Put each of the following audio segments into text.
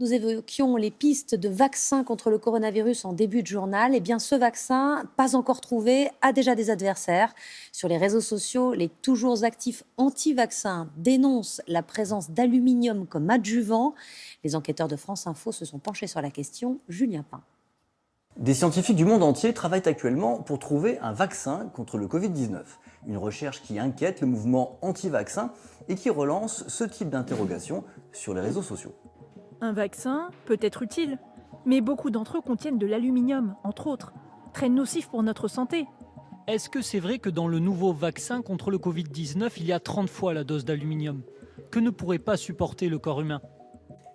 Nous évoquions les pistes de vaccins contre le coronavirus en début de journal. Eh bien, ce vaccin, pas encore trouvé, a déjà des adversaires. Sur les réseaux sociaux, les toujours actifs anti-vaccins dénoncent la présence d'aluminium comme adjuvant. Les enquêteurs de France Info se sont penchés sur la question. Julien Pain. Des scientifiques du monde entier travaillent actuellement pour trouver un vaccin contre le Covid-19. Une recherche qui inquiète le mouvement anti-vaccin et qui relance ce type d'interrogation sur les réseaux sociaux. Un vaccin peut être utile, mais beaucoup d'entre eux contiennent de l'aluminium, entre autres, très nocif pour notre santé. Est-ce que c'est vrai que dans le nouveau vaccin contre le Covid-19, il y a 30 fois la dose d'aluminium que ne pourrait pas supporter le corps humain?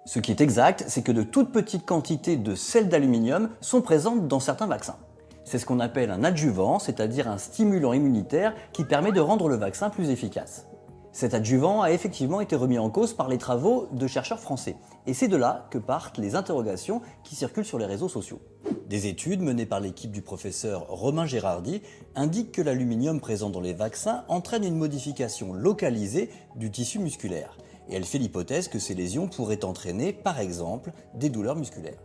Ce qui est exact, c'est que de toutes petites quantités de sels d'aluminium sont présentes dans certains vaccins. C'est ce qu'on appelle un adjuvant, c'est-à-dire un stimulant immunitaire qui permet de rendre le vaccin plus efficace. Cet adjuvant a effectivement été remis en cause par les travaux de chercheurs français. Et c'est de là que partent les interrogations qui circulent sur les réseaux sociaux. Des études menées par l'équipe du professeur Romain Gérardi indiquent que l'aluminium présent dans les vaccins entraîne une modification localisée du tissu musculaire. Et elle fait l'hypothèse que ces lésions pourraient entraîner, par exemple, des douleurs musculaires.